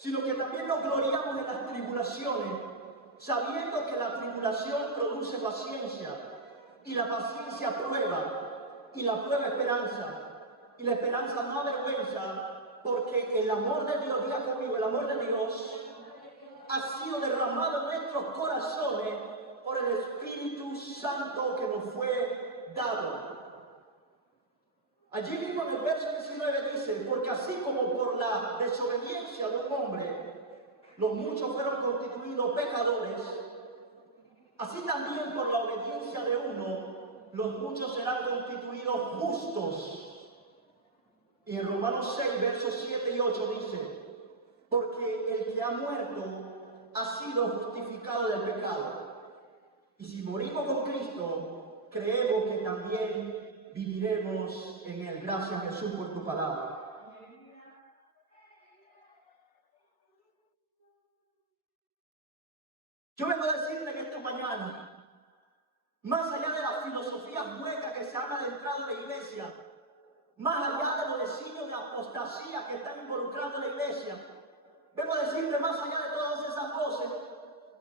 sino que también nos gloriamos en las tribulaciones, sabiendo que la tribulación produce paciencia, y la paciencia prueba, y la prueba esperanza, y la esperanza no avergüenza, porque el amor de Dios, diga conmigo, el amor de Dios ha sido derramado en nuestros corazones por el Espíritu Santo que nos fue dado. Allí mismo en el verso 19 dice, porque así como por la desobediencia de un hombre, los muchos fueron constituidos pecadores, así también por la obediencia de uno, los muchos serán constituidos justos. Y en Romanos 6, versos 7 y 8 dice, porque el que ha muerto ha sido justificado del pecado. Y si morimos con Cristo, creemos que también viviremos en Él. Gracias, Jesús, por tu palabra. Yo vengo a decirle que esta mañana, más allá de las filosofías huecas que se han adentrado en la iglesia, más allá de los designios de apostasía que están involucrando en la iglesia, vengo a decirle, más allá de todas esas voces,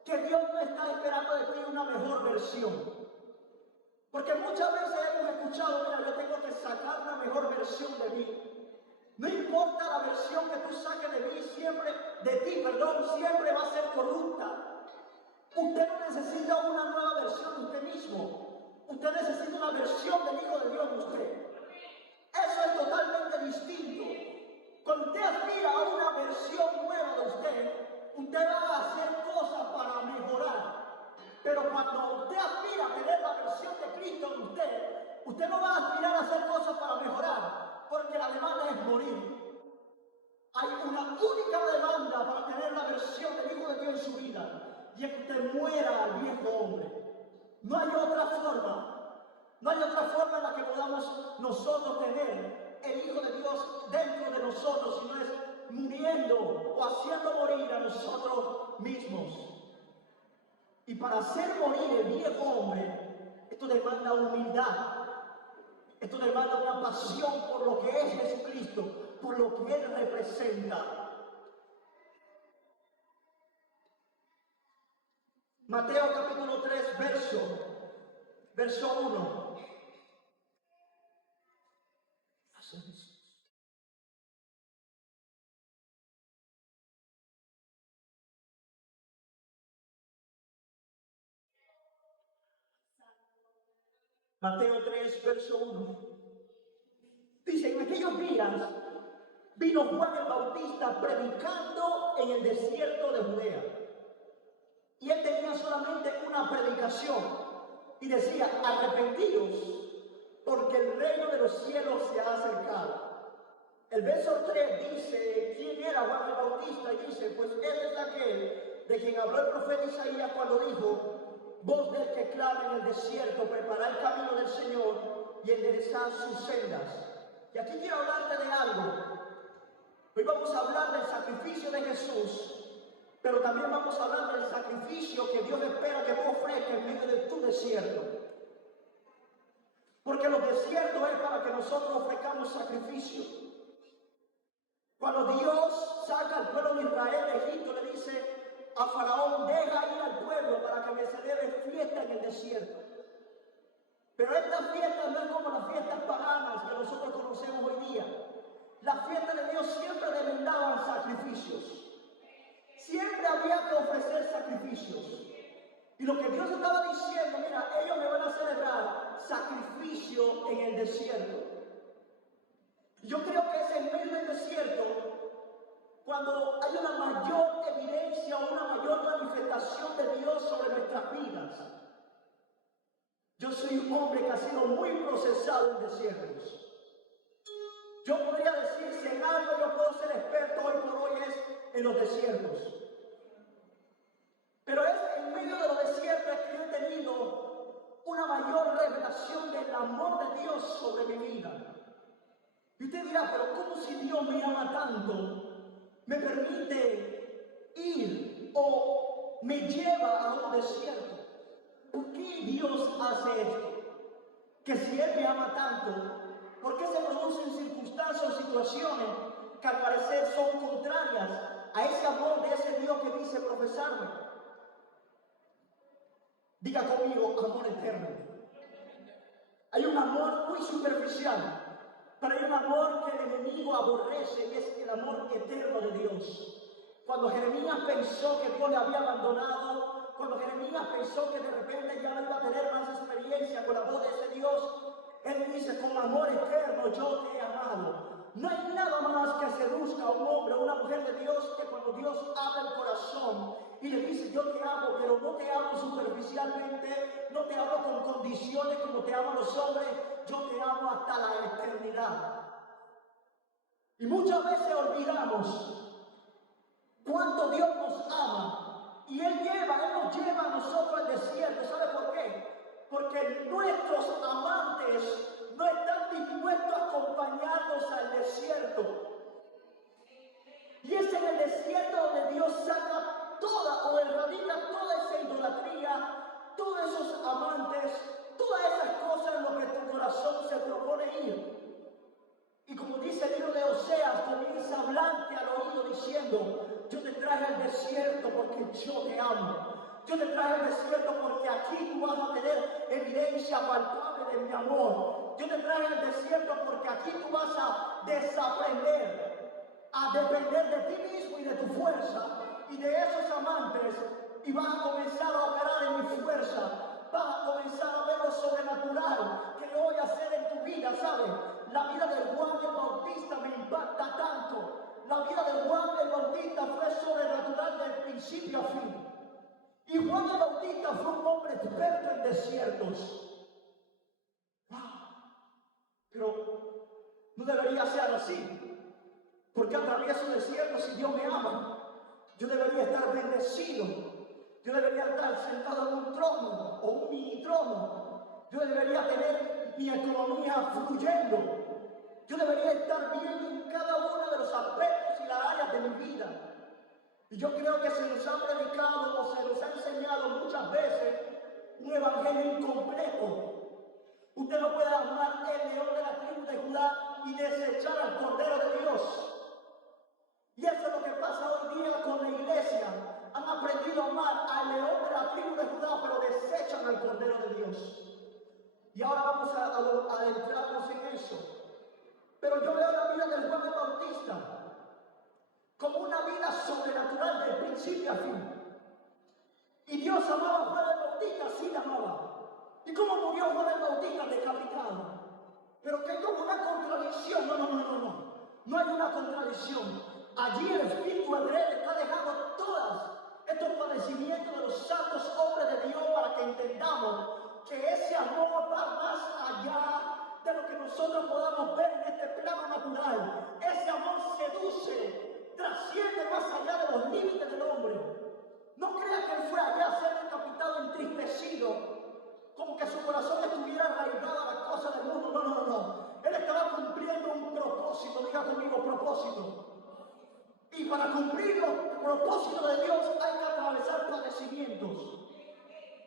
que Dios no está esperando de ti una mejor versión. Porque muchas veces hemos escuchado, mira, yo tengo que sacar una mejor versión de mí. No importa la versión que tú saques de mí, siempre va a ser corrupta. Usted no necesita una nueva versión de usted mismo. Usted necesita una versión del Hijo de Dios en usted. Eso es totalmente distinto. Cuando usted aspira a una versión nueva de usted, usted va a hacer cosas para mejorar. Pero cuando usted aspira a tener la versión de Cristo en usted, usted no va a aspirar a hacer cosas para mejorar, porque la demanda es morir. Hay una única demanda para tener la versión del Hijo de Dios en su vida, y es que usted muera al viejo hombre. No hay otra forma. No hay otra forma en la que podamos nosotros tener el Hijo de Dios dentro de nosotros, sino es muriendo o haciendo morir a nosotros mismos. Y para hacer morir el viejo hombre, esto demanda humildad. Esto demanda una pasión por lo que es Jesucristo, por lo que Él representa. Mateo capítulo 3, verso 1. Mateo 3, verso 1. Dice, en aquellos días vino Juan el Bautista predicando en el desierto de Judea. Y él tenía solamente una predicación. Y decía, arrepentidos, porque el reino de los cielos se ha acercado. El verso 3 dice, ¿quién era Juan el Bautista? Y dice, pues él es aquel de quien habló el profeta Isaías cuando dijo, voz del que clama en el desierto, preparad el camino del Señor y enderezad sus sendas. Y aquí quiero hablarte de algo. Hoy vamos a hablar del sacrificio de Jesús, pero también vamos a hablar del sacrificio que Dios espera que tú ofrezcas en medio de tu desierto. Porque los desiertos es para que nosotros ofrezcamos sacrificio. Cuando Dios saca al pueblo de Israel de Egipto, le dice a Faraón, deja ir al pueblo para que me celebre fiesta en el desierto. Pero esta fiesta no es como las fiestas paganas que nosotros conocemos hoy día. Las fiestas de Dios siempre demandaban sacrificios. Siempre había que ofrecer sacrificios. Y lo que Dios estaba diciendo, mira, ellos me van a celebrar sacrificio en el desierto. Yo creo que es en medio del desierto cuando hay una mayor evidencia o una mayor manifestación de Dios sobre nuestras vidas. Yo soy un hombre que ha sido muy procesado en desiertos. Yo podría decir, si en algo yo puedo ser experto hoy por hoy es en los desiertos. Pero es en medio de los desiertos que yo he tenido una mayor revelación del amor de Dios sobre mi vida. Y usted dirá, pero ¿cómo si Dios me ama tanto, me permite ir o me lleva a un desierto? ¿Por qué Dios hace esto? Que si Él me ama tanto, ¿por qué se producen circunstancias o situaciones que al parecer son contrarias a ese amor confesarme. Diga conmigo, amor eterno. Hay un amor muy superficial, pero hay un amor que el enemigo aborrece y es el amor eterno de Dios. Cuando Jeremías pensó que Dios le había abandonado, cuando Jeremías pensó que de repente ya no iba a tener más experiencia con la voz de ese Dios, él dice, con amor eterno yo te he amado. No hay nada más que seduzca a un hombre o una mujer de Dios que cuando Dios abre el corazón y le dice, yo te amo, pero no te amo superficialmente, no te amo con condiciones como te aman los hombres, yo te amo hasta la eternidad. Y muchas veces olvidamos cuánto Dios nos ama. Y Él nos lleva a nosotros al desierto. ¿Sabe por qué? Porque nuestros amantes no están dispuestos a acompañarnos al desierto. Y es en el desierto donde Dios saca toda o erradica toda esa idolatría, todos esos amantes, todas esas cosas en lo que tu corazón se propone ir. Y como dice el libro de Oseas, comienza a hablarte al oído diciendo, yo te traje al desierto porque yo te amo. Yo te traje al desierto porque aquí tú vas a tener evidencia palpable de mi amor. Yo te traje al desierto porque aquí tú vas a desaprender, a depender de ti mismo y de tu fuerza y de esos amantes, y vas a comenzar a operar en mi fuerza. Vas a comenzar a ver lo sobrenatural que yo voy a hacer en tu vida, ¿sabes? La vida del Juan el Bautista me impacta tanto. La vida del Juan el Bautista fue sobrenatural del principio a fin. Y Juan el Bautista fue un hombre experto en desiertos. Pero no debería ser así. Porque atravieso desiertos si Dios me ama. Yo debería estar bendecido. Yo debería estar sentado en un trono o un mini trono. Yo debería tener mi economía fluyendo. Yo debería estar bien en cada uno de los aspectos y las áreas de mi vida. Y yo creo que se nos ha predicado o se nos ha enseñado muchas veces un evangelio incompleto. Usted no puede amar el león de la tribu de Judá y desechar al Cordero de Dios. Y eso es lo que pasa hoy día con la iglesia. Han aprendido a amar al león de la tribu de Judá, pero desechan al Cordero de Dios. Y ahora vamos a adentrarnos en eso. Pero yo veo la vida del Juan el Bautista como una vida sobrenatural del principio a fin. Y Dios amaba a Juan el Bautista, sí la amaba. ¿Y cómo murió Juan el Bautista? Decapitado. Pero que hay como una contradicción. No hay una contradicción. Allí el Espíritu adrede está dejando todos estos padecimientos de los santos hombres de Dios para que entendamos que ese amor va más allá de lo que nosotros podamos ver en este plano natural. Ese amor seduce, trasciende más allá de los límites del hombre. No crea que él fue allá a ser decapitado, entristecido, como que su corazón estuviera arraigado a las cosas del mundo. No. Él estaba cumpliendo un propósito. Diga conmigo, propósito. Y para cumplir los propósitos de Dios hay que atravesar padecimientos.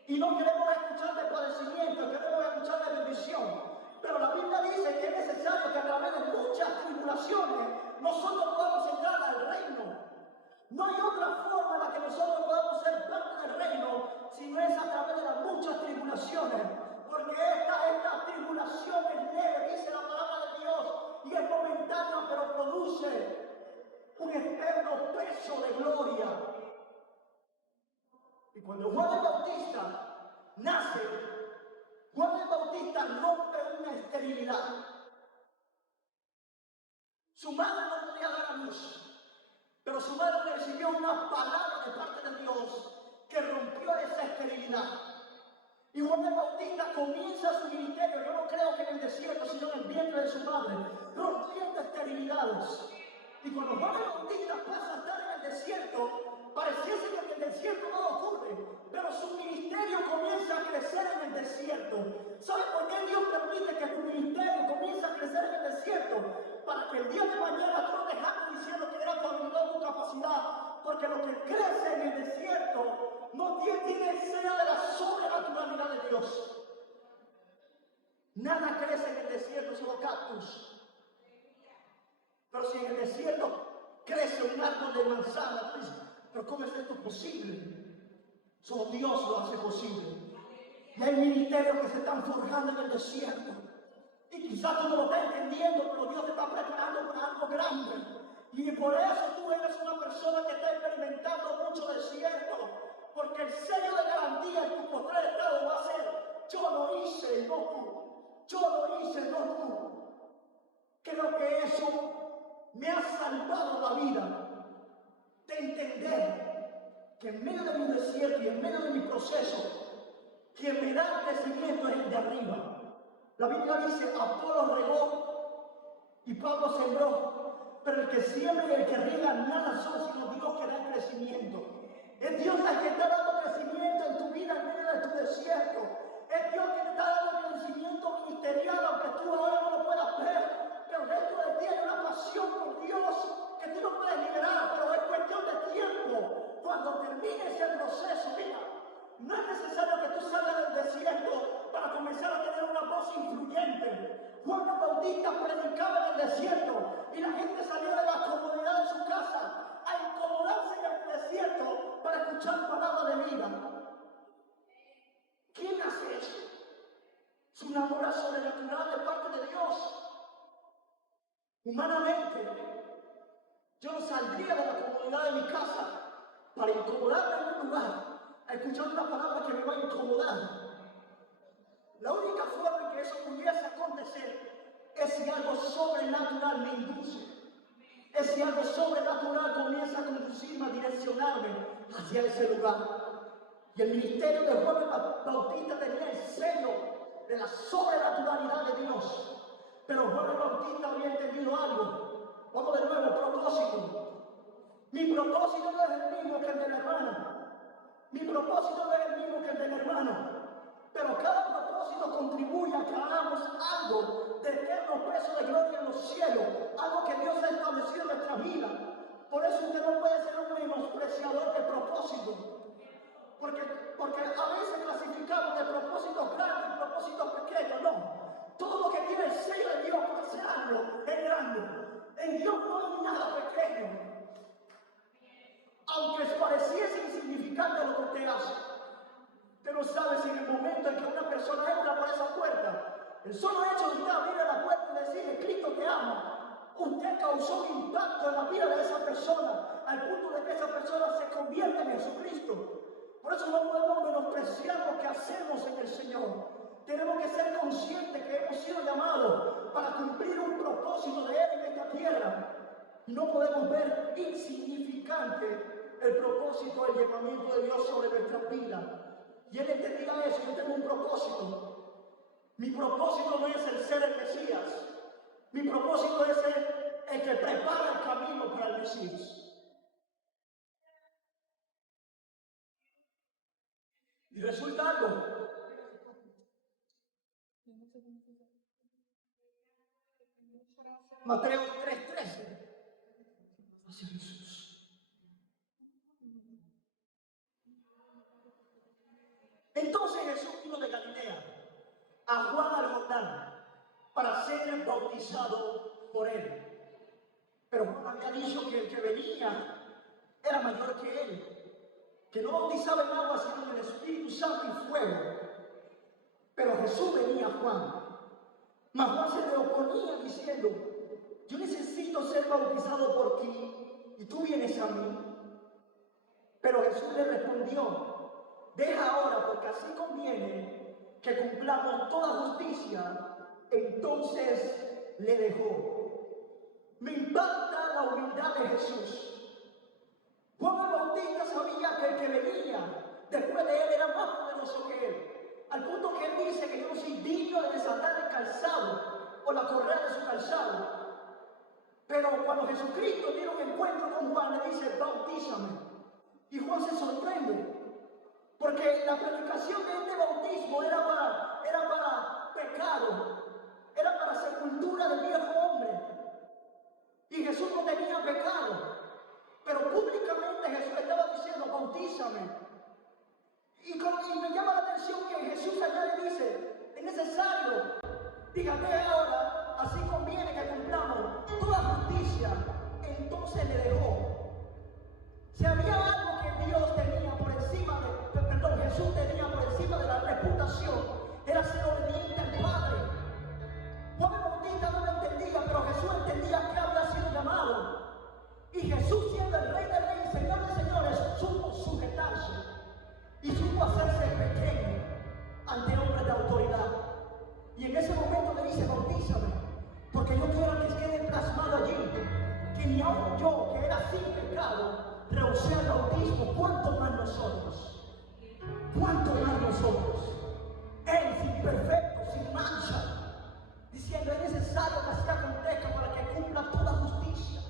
Y no queremos escuchar de padecimiento, queremos escuchar de bendición. Pero la Biblia dice que es necesario que a través de muchas tribulaciones nosotros podamos entrar al reino. No hay otra forma en la que nosotros podamos ser parte del reino si no es a través de las muchas tribulaciones. Porque esta tribulación es leve, dice la palabra de Dios, y es momentánea, pero produce un eterno peso de gloria. Y cuando Juan el Bautista nace, Juan el Bautista rompe una esterilidad. Su madre no podía dar a luz, pero su madre recibió una palabra de parte de Dios que rompió esa esterilidad. Y Juan el Bautista comienza su ministerio, yo no creo que en el desierto, sino en el vientre de su madre, rompiendo esterilidades. Y cuando Juan el Bautista pasa a estar en el desierto, pareciese que en el desierto no ocurre, pero su ministerio comienza a crecer en el desierto. ¿Sabe por qué Dios permite que tu ministerio comience a crecer en el desierto? Para que el día de mañana tú no te jactes diciendo que era tu habilidad o tu capacidad, porque lo que crece en el desierto no tiene el sello de la sobrenaturalidad de Dios. Nada crece en el desierto, solo cactus. Pero si en el desierto crece un árbol de manzana, tú dices, pero ¿cómo es esto posible? Solo Dios lo hace posible. Y hay ministerios que se están forjando en el desierto. Y quizás tú no lo estás entendiendo, pero Dios te está preparando para algo grande. Y por eso tú eres una persona que está experimentando mucho desierto. Porque el sello de garantía en tu postrer estado va a ser: yo lo hice, no tú. Yo lo hice, no tú. Creo que eso me ha salvado la vida. De entender que en medio de mi desierto y en medio de mi proceso, quien me da el crecimiento es el de arriba. La Biblia dice: Apolo regó y Pablo sembró, pero el que siembra y el que riega nada son sino Dios que da el crecimiento. Es Dios el que está dando crecimiento en tu vida en medio de tu desierto. Es Dios que te está dando crecimiento ministerial, aunque tú ahora no lo puedas ver. Pero dentro de ti hay una pasión por Dios que tú no puedes liberar, pero es cuestión de tiempo. Cuando termines el proceso, mira, no es necesario que tú salgas del desierto para comenzar a tener una voz influyente. Juan el Bautista predicaba en el desierto y la gente salió de la comodidad de su casa a incomodarse en el desierto para escuchar palabras de vida. ¿Quién hace eso? Es una obra sobrenatural de parte de Dios. Humanamente, yo no saldría de la comodidad de mi casa para incomodarme en un lugar a escuchar una palabra que me va a incomodar. La única forma en que eso pudiese acontecer es si algo sobrenatural me induce. Es si algo sobrenatural comienza a conducirme, a direccionarme hacia ese lugar. Y el ministerio de Juan el Bautista tenía el sello de la sobrenaturalidad de Dios. Pero Juan el Bautista había entendido algo. Vamos de nuevo, propósito. Mi propósito no es el mismo que el de la hermana. Mi propósito no es el mismo que el del hermano. Pero cada propósito contribuye a que hagamos algo de eterno peso de gloria en los cielos. Algo que Dios ha establecido en nuestra vida. Por eso usted no puede ser un menospreciador de propósito. Porque a veces clasificamos de propósitos grandes y propósitos pequeños. No. Todo lo que tiene el sello de Dios para hacer algo es grande. En Dios no hay nada pequeño. Aunque pareciese insignificante lo que usted hace, usted no sabe si en el momento en que una persona entra por esa puerta, el solo hecho de usted abrir la puerta y decirle: Cristo te ama, usted causó un impacto en la vida de esa persona, al punto de que esa persona se convierta en Jesucristo. Por eso no podemos menospreciar lo que hacemos en el Señor. Tenemos que ser conscientes que hemos sido llamados para cumplir un propósito de Él en esta tierra. Y no podemos ver insignificante el propósito, el llamamiento de Dios sobre nuestras vidas. Y Él entendía eso: yo tengo un propósito. Mi propósito no es el ser el Mesías. Mi propósito es ser el que prepara el camino para el Mesías. Y resulta algo. Mateo 3:13. Hacia Jesús. Entonces Jesús vino de Galilea a Juan al Jordán para ser bautizado por él. Pero Juan había dicho que el que venía era mayor que él, que no bautizaba en agua sino en el Espíritu Santo y fuego. Pero Jesús venía a Juan. Mas Juan se le oponía diciendo: yo necesito ser bautizado por ti y tú vienes a mí. Pero Jesús le respondió: deja ahora, porque así conviene que cumplamos toda justicia. Entonces le dejó. Me impacta la humildad de Jesús. Juan el Bautista sabía que el que venía después de él era más poderoso que él. Al punto que él dice que yo no soy digno de desatar el calzado o la correa de su calzado. Pero cuando Jesucristo tiene un encuentro con Juan, le dice: bautízame. Y Juan se sorprende, porque la predicación de este bautismo era para pecado, era para sepultura del viejo hombre. Y Jesús no tenía pecado, pero públicamente Jesús estaba diciendo: bautízame. Y me llama la atención que Jesús allá le dice: es necesario, dígame ahora, así conviene que cumplamos toda justicia. Entonces le dejó. Si había algo rehusé el bautismo, ¿cuánto más nosotros? ¿Cuánto más nosotros? Él sin perfecto, sin mancha, diciendo es necesario que así acontezca para que cumpla toda justicia.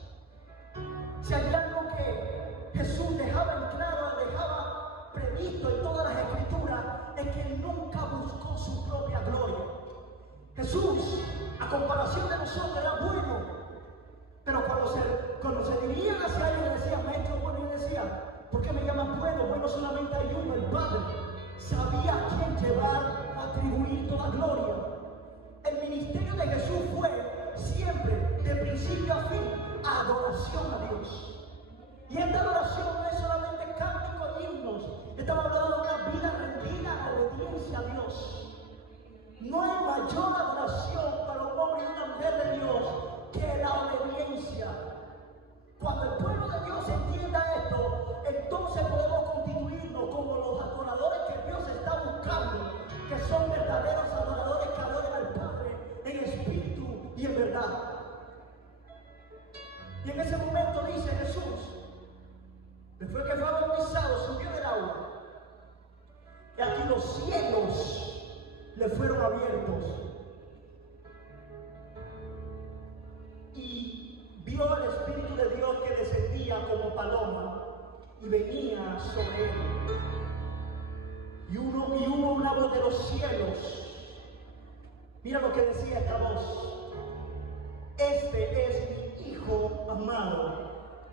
Si hay algo que Jesús dejaba en claro, dejaba previsto en todas las escrituras, es que Él nunca buscó su propia gloria. Jesús, a comparación de nosotros, era bueno, pero cuando se dirigían hacia Él, le decían, maestro bueno, y Él decía, ¿por qué me llaman bueno? Bueno solamente hay uno, el Padre. Sabía a quién llevar, atribuir toda gloria. El ministerio de Jesús fue siempre, de principio a fin, adoración a Dios. Y esta adoración no es solamente cánticos y himnos, estamos hablando de una vida rendida a obediencia a Dios. No hay mayor adoración para un hombre y una mujer de Dios que la obediencia. Cuando el pueblo de Dios entienda esto, entonces podemos constituirnos como los adoradores que Dios está buscando, que son verdaderos adoradores que adoran al Padre en espíritu y en verdad. Y en ese momento dice Jesús, después que fue bautizado, subió del agua, y aquí los cielos le fueron abiertos, y vio al Espíritu de Dios que descendía como paloma y venía sobre él. Y hubo una voz de los cielos. Mira lo que decía esta voz: este es mi Hijo amado,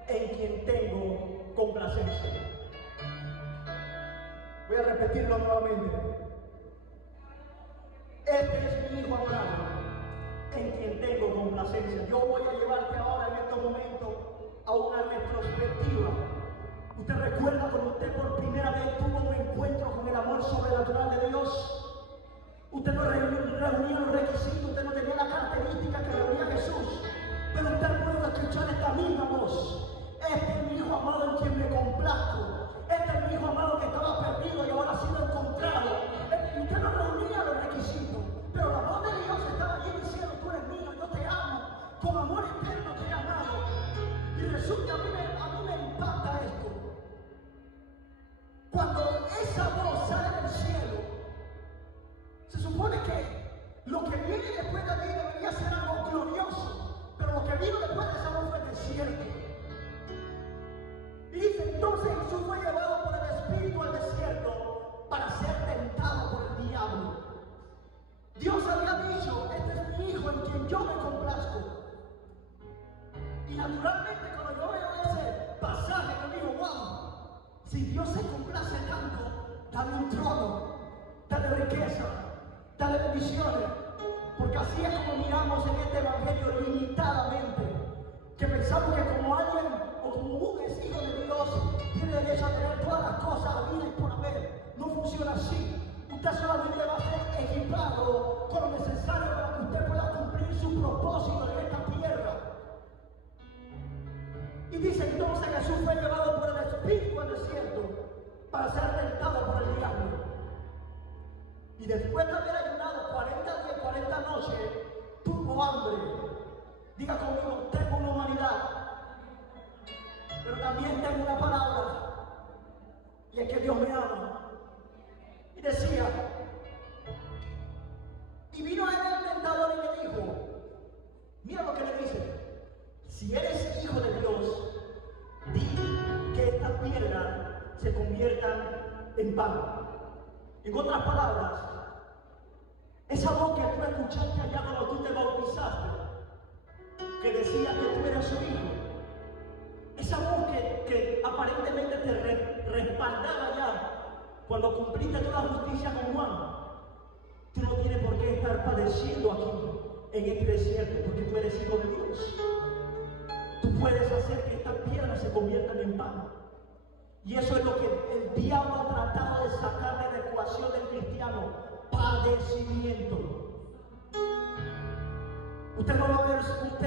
en quien tengo complacencia. Voy a repetirlo nuevamente. Este es mi Hijo amado, en quien tengo complacencia. Yo voy a llevarte ahora en estos momentos a una retrospectiva. ¿Usted recuerda cuando usted por primera vez tuvo un encuentro con el amor sobrenatural de Dios? Usted no reunía los requisitos, usted no tenía la característica que reunía Jesús, pero usted puede escuchar esta misma voz: este es mi Hijo amado en quien me complazco, este es mi Hijo amado que estaba perdido y ahora ha sido encontrado. Y usted no reunía los requisitos, pero la voz de Dios estaba allí diciendo: tú eres mío, yo te amo, con amor eterno te he amado. Y resulta, a mí me impacta esto. Cuando esa voz sale del cielo, se supone que lo que viene después de allí debería ser algo glorioso, pero lo que vino después de esa voz fue desierto. Y dice: entonces Jesús fue llevado por el Espíritu al desierto para ser tentado por el diablo. Dios había dicho: este es mi Hijo en quien yo me complazco. Y naturalmente cuando yo veo ese pasaje, yo digo: wow, si Dios se complace tanto, dale un trono, dale riqueza, dale bendiciones. Porque así es como miramos en este evangelio limitadamente, que pensamos que como alguien o como uno es hijo de Dios, tiene derecho a tener todas las cosas a vida y por haber. No funciona así. Usted solamente va a ser equipado con lo necesario para que usted pueda cumplir su propósito en esta tierra. Y dice: entonces Jesús fue llevado por el Espíritu al desierto para ser tentado por el diablo. Y después de haber ayunado 40 días y 40 noches, tuvo hambre. Diga conmigo: tengo una humanidad, pero también tengo una palabra, y es que Dios me ama. Y decía, y vino a él el tentador y le dijo, mira lo que le dice: si eres hijo de Dios, di que estas piedras se conviertan en pan. En otras palabras, esa voz que tú escuchaste allá cuando tú te bautizaste, que decía que tú eras su hijo, esa voz que aparentemente te respaldaba ya cuando cumpliste toda la justicia con Juan, tú no tienes por qué estar padeciendo aquí en este desierto, porque tú eres hijo de Dios. Tú puedes hacer que estas piedras se conviertan en pan. Y eso es lo que el diablo ha tratado de sacar de la ecuación del cristiano: padecimiento. Usted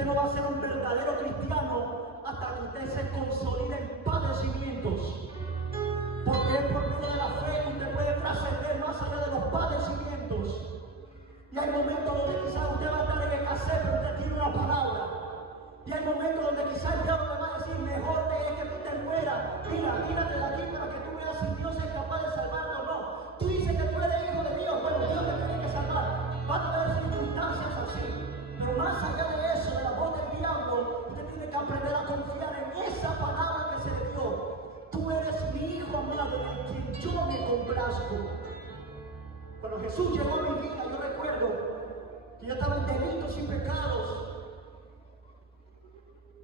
no va a ser un verdadero cristiano hasta que usted se consolide en padecimientos. Porque es por medio de la fe que usted puede trascender más allá de los padecimientos. Y hay momentos donde quizás usted va a estar en escasez, pero usted tiene una palabra. Y hay momentos donde quizás el diablo le va a decir: mejor te es que tú te mueras y complazco. Cuando Jesús llegó a mi vida, yo recuerdo que yo estaba en delitos y pecados,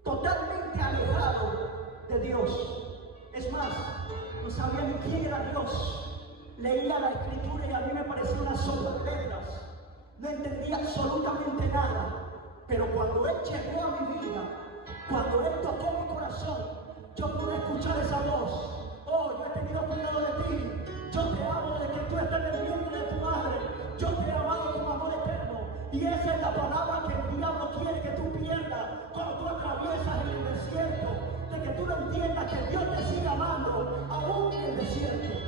totalmente alejado de Dios. Es más, no sabía ni quién era Dios. Leía la Escritura y a mí me parecía una sopa de letras. No entendía absolutamente nada. Pero cuando Él llegó a mi vida, cuando Él tocó mi corazón, yo pude escuchar esa voz. Oh, yo he tenido cuidado de ti. Yo te amo desde que tú estás en el vientre de tu madre. Yo te he amado con amor eterno. Y esa es la palabra que el diablo quiere que tú pierdas cuando tú atraviesas en el desierto. De que tú no entiendas que Dios te sigue amando aún en el desierto.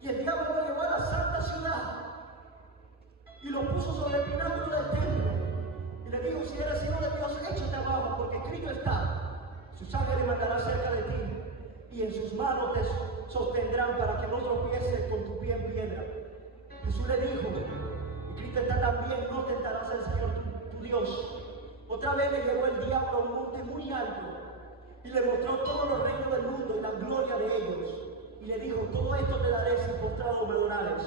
Y el diablo lo llevó a la santa ciudad y lo puso sobre el pináculo del templo. Y le dijo: si eres hijo de Dios, échate abajo, porque escrito está: sus ángeles mandará cerca de ti, y en sus manos te sostendrán para que no tropieces con tu pie en piedra. Jesús le dijo: escrito está también: no tentarás al Señor tu Dios. Otra vez le llevó el diablo a un monte muy alto y le mostró todos los reinos del mundo y la gloria de ellos. Y le dijo: todo esto te daré si postrado me adorares.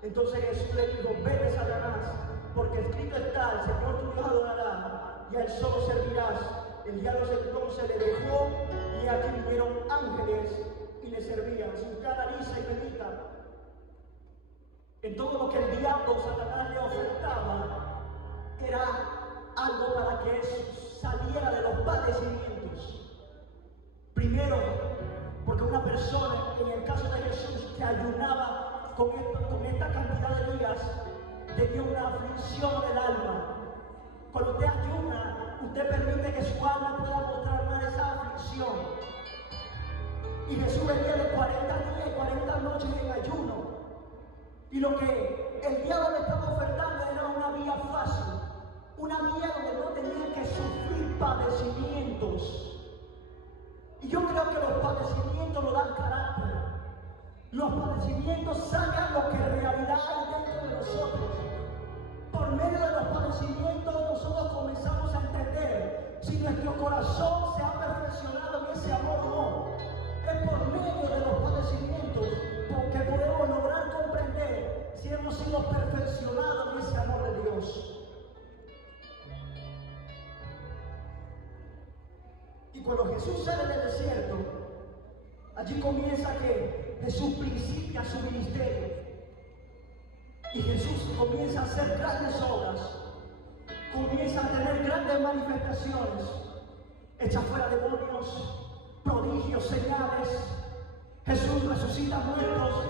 Entonces Jesús le dijo: vete, Satanás, porque escrito está: el Señor tu Dios adorará y a Él solo servirás. El diablo entonces le dejó, y aquí vinieron ángeles y le servían. Si usted analiza y medita en todo lo que el diablo, Satanás, le ofertaba, era algo para que él saliera de los padecimientos. Primero, porque una persona, en el caso de Jesús, que ayunaba con esta cantidad de días, tenía una aflicción del alma. Cuando usted ayuna, usted permite que su alma pueda mostrar más esa aflicción. Y Jesús venía de 40 días y 40 noches en ayuno. Y lo que el diablo le estaba ofertando era una vía fácil, una vía donde no tenía que sufrir padecimientos. Y yo creo que los padecimientos nos dan carácter. Los padecimientos sacan lo que en realidad hay dentro de nosotros. Por medio de los padecimientos nosotros comenzamos a entender si nuestro corazón se ha perfeccionado en ese amor o no. Es por medio de los padecimientos porque podemos lograr comprender si hemos sido perfeccionados en ese amor de Dios. Y cuando Jesús sale del desierto, allí comienza que Jesús principia su ministerio. Y Jesús comienza a hacer grandes obras, comienza a tener grandes manifestaciones, echa fuera demonios, prodigios, señales. Jesús resucita muertos,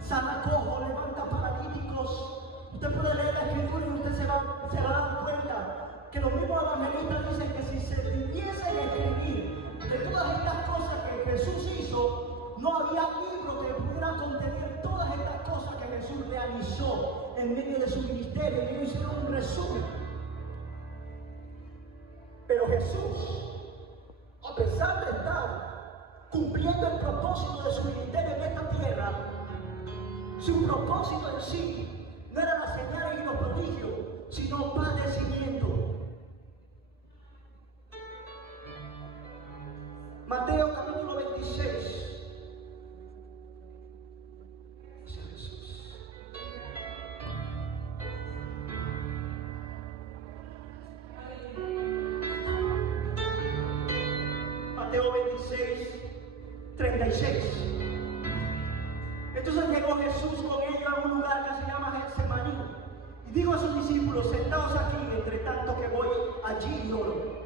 sana cojos, levanta paralíticos. Usted puede leer la Escritura y usted se va a dar cuenta que los mismos evangelistas dicen que si se pudiesen escribir de todas estas cosas que Jesús hizo, no había libro que pudiera contener todas estas cosas que Jesús realizó en medio de su ministerio. Y ellos hicieron un resumen. Pero Jesús, a pesar de estar cumpliendo el propósito de su ministerio en esta tierra, su propósito en sí no era las señales y los prodigios, sino padecimiento. Mateo capítulo 26. Mateo 26, 36. Entonces llegó Jesús con ellos a un lugar que se llama Getsemaní. Y dijo a sus discípulos: sentaos aquí, entre tanto que voy allí y oro.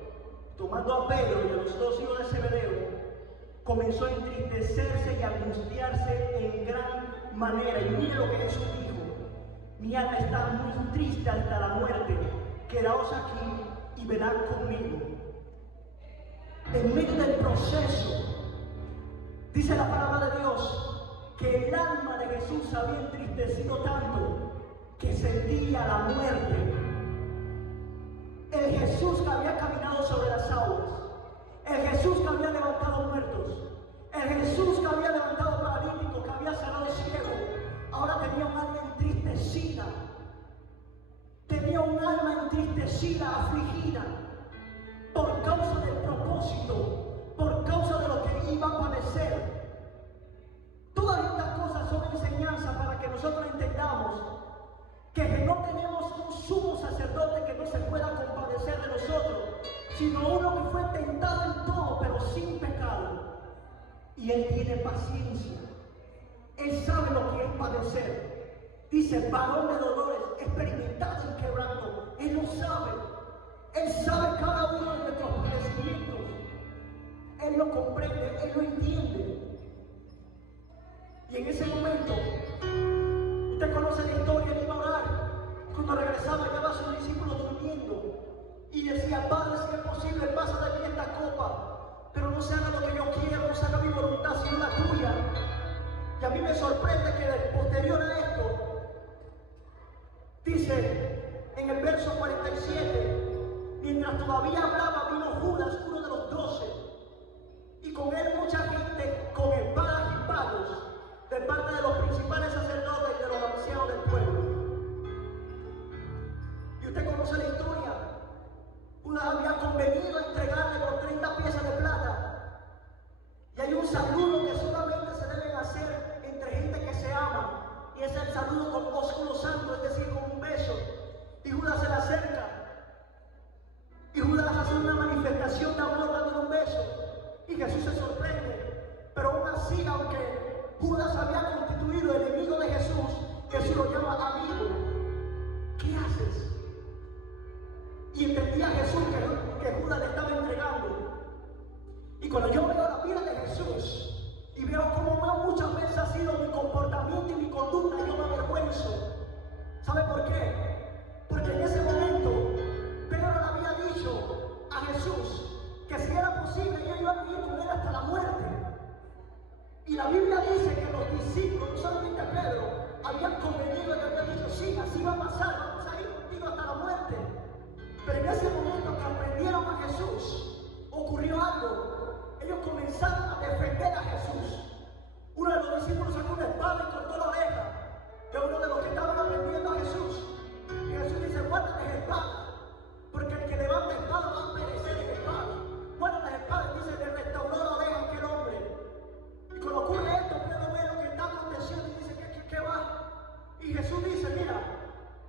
Tomando a Pedro y a los dos hijos de Zebedeo, comenzó a entristecerse y a angustiarse en gran manera. Y mire lo que Jesús dijo: mi alma está muy triste hasta la muerte. Quedaos aquí y velad conmigo. En medio del proceso, dice la palabra de Dios que el alma de Jesús había entristecido tanto que sentía la muerte. El Jesús que había caminado sobre las aguas, el Jesús que había levantado muertos, el Jesús que había levantado paralíticos, que había sanado ciegos, ahora tenía un alma entristecida. Tenía un alma entristecida, afligida, por causa del propósito, por causa de lo que y Él tiene paciencia. Él sabe lo que es padecer. Dice, varón de dolores, experimentado en quebranto. Él lo sabe. Él sabe cada uno de nuestros padecimientos. Él lo comprende, Él lo entiende. Y en ese momento, usted conoce la historia, Él iba a orar. Cuando regresaba, llevaba a sus discípulos durmiendo. Y decía, Padre, si es posible, pasa de mí esta copa. Pero no se haga lo que yo quiero, no se haga mi voluntad, sino la tuya. Y a mí me sorprende que posterior a esto, dice en el verso 47, mientras todavía hablaba, vino Judas, uno de los 12, y con él mucha gente con espadas y palos, de parte de los principales sacerdotes y de los ancianos del pueblo. Y usted conoce la historia. Judas había convenido a entregarle por 30 piezas de plata. Y hay un saludo que solamente se deben hacer entre gente que se ama. Y es el saludo con ósculo santo, es decir, con un beso. Y Judas se le acerca. Y Judas hace una manifestación de amor dándole un beso. Y Jesús se sorprende. Pero aún así, aunque Judas había constituido enemigo de Jesús, Jesús lo llama amigo. ¿Qué haces? Y entendía Jesús que Judas le estaba entregando. Y cuando yo veo la vida de Jesús y veo cómo muchas veces ha sido mi comportamiento y mi conducta, yo me avergüenzo. ¿Sabe por qué? Porque en ese momento Pedro le había dicho a Jesús que si era posible yo iba a vivir con él hasta la muerte. Y la Biblia dice que los discípulos, no solamente Pedro, habían convenido y habían dicho, sí, así va a pasar, vamos a ir contigo hasta la muerte. Pero en ese momento que aprendieron a Jesús, ocurrió algo. Ellos comenzaron a defender a Jesús. Uno de los discípulos sacó una espada y cortó la oreja de uno de los que estaban aprendiendo a Jesús. Y Jesús dice, guarda las espadas, porque el que levanta espada va a perecer en espada. Guarda las espadas, dice, le restauró la oreja a aquel hombre. Y cuando ocurre esto, Pedro ve lo que está aconteciendo y dice, ¿qué va? Y Jesús dice, mira,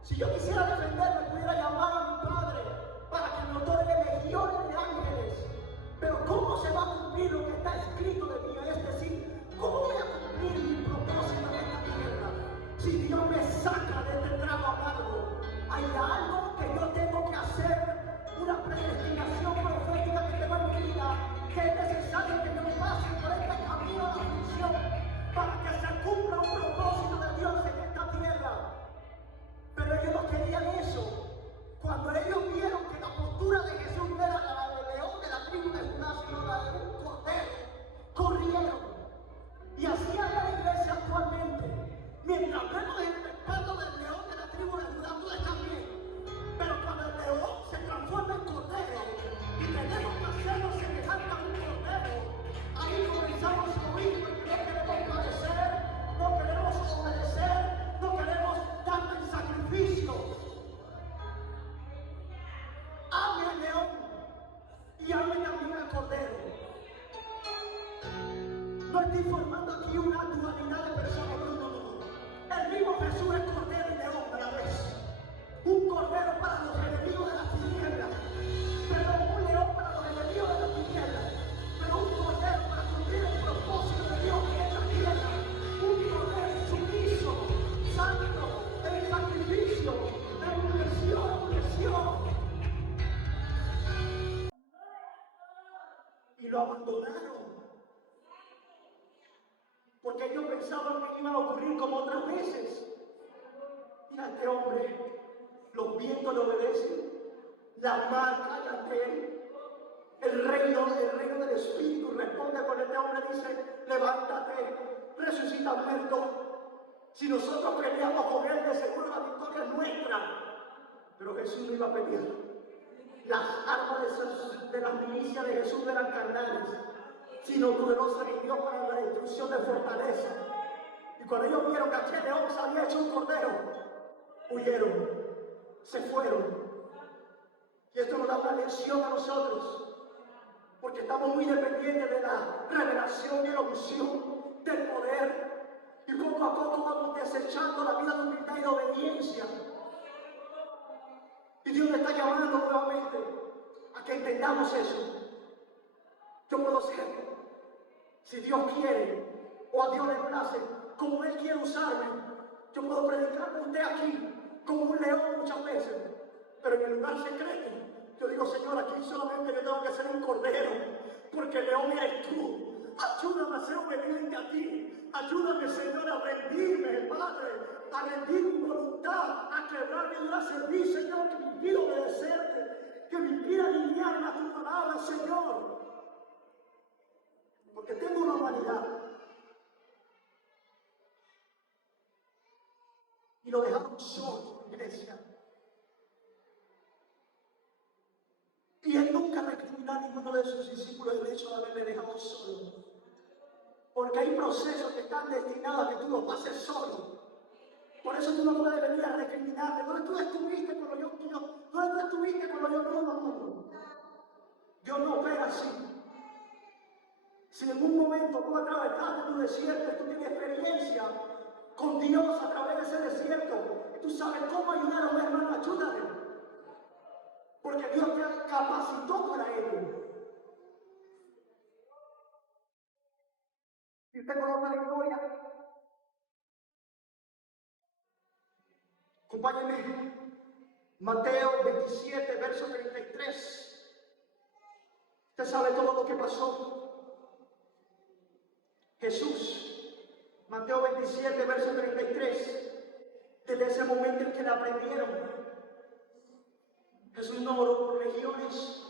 si yo quisiera defenderme, pudiera llamar a mi Padre para que me otorgue legiones de ángeles. Pero ¿cómo se va a cumplir lo que está escrito de mí? Es decir, ¿cómo voy a cumplir mi propósito en esta tierra si Dios me saca de este trago amargo? Hay algo que yo tengo que hacer, una predestinación profética que tengo en mi vida, que es necesario que yo pase por este camino de aflicción para que se cumpla un propósito de Dios en esta tierra. Pero ellos no querían eso. Cuando ellos vieron que la postura de Jesús no era la del león de la tribu de Judá, sino la de un cordero, corrieron. Y así hay la iglesia actualmente. Mientras vemos el respaldo del león de la tribu de Judá, tú estás bien. Pero cuando el león se transforma en cordero y tenemos que hacernos semejante a un cordero, ahí comenzamos a oír porque no queremos padecer, no queremos obedecer, no queremos darle el sacrificio. Ame al león y ame también al cordero. No estoy formando aquí una dualidad de personas, no. El mismo Jesús es cordero y león a la vez. Un cordero para los enemigos de las tinieblas, pero un león para los enemigos de las tinieblas, pero un cordero para cumplir el propósito de Dios en esta tierra. Un cordero sumiso, santo, en sacrificio, en humillación. Y lo abandonaron. Porque ellos pensaban que iba a ocurrir como otras veces. Mira este hombre, los vientos le obedecen, la mar cae ante él. El reino del Espíritu responde con este hombre, dice, levántate, resucita muerto. Si nosotros peleamos con él, de seguro la victoria es nuestra. Pero Jesús no iba a pelear. Las armas de las milicias de Jesús no eran carnales, sino poderosas en Dios para la destrucción de fortaleza. Y cuando ellos vieron que aquel león se había hecho un cordero, huyeron, se fueron. Y esto nos da una lección a nosotros, porque estamos muy dependientes de la revelación y la unción del poder. Y poco a poco vamos desechando la vida de humildad y de obediencia. Y Dios me está llamando nuevamente a que entendamos eso. Yo puedo ser Si Dios quiere o a Dios le place, como Él quiere usarme, yo puedo predicar con usted aquí como un león muchas veces, pero en el lugar secreto yo digo, Señor, aquí solamente yo tengo que ser un cordero, porque el león eres tú. Ayúdame a ser obediente a ti. Ayúdame, Señor, a rendirme, Padre, a rendir mi voluntad, a quebrarme y a servir, Señor, que me impida obedecerte, que me impida alinearme a tu palabra, Señor. Porque tengo una humanidad. Y lo dejaron solo, iglesia. Y Él nunca recriminó a ninguno de sus discípulos el hecho de haberle dejado solo. Porque hay procesos que están destinados a que tú los pases solo. Por eso tú no puedes venir a recriminarme. ¿Dónde tú estuviste cuando yo? ¿Dónde tú estuviste cuando yo no? Dios no opera así. Si en un momento tú atravesaste tu desierto y tú tienes experiencia con Dios a través de ese desierto, tú sabes cómo ayudar a un hermano, ayúdale. Porque Dios te capacitó para ello. Y usted conoce la historia. Acompáñenme. Mateo 27, verso 33. Usted sabe todo lo que pasó. Jesús, Mateo 27, verso 33. Desde ese momento en que le aprendieron, Jesús no oró por legiones.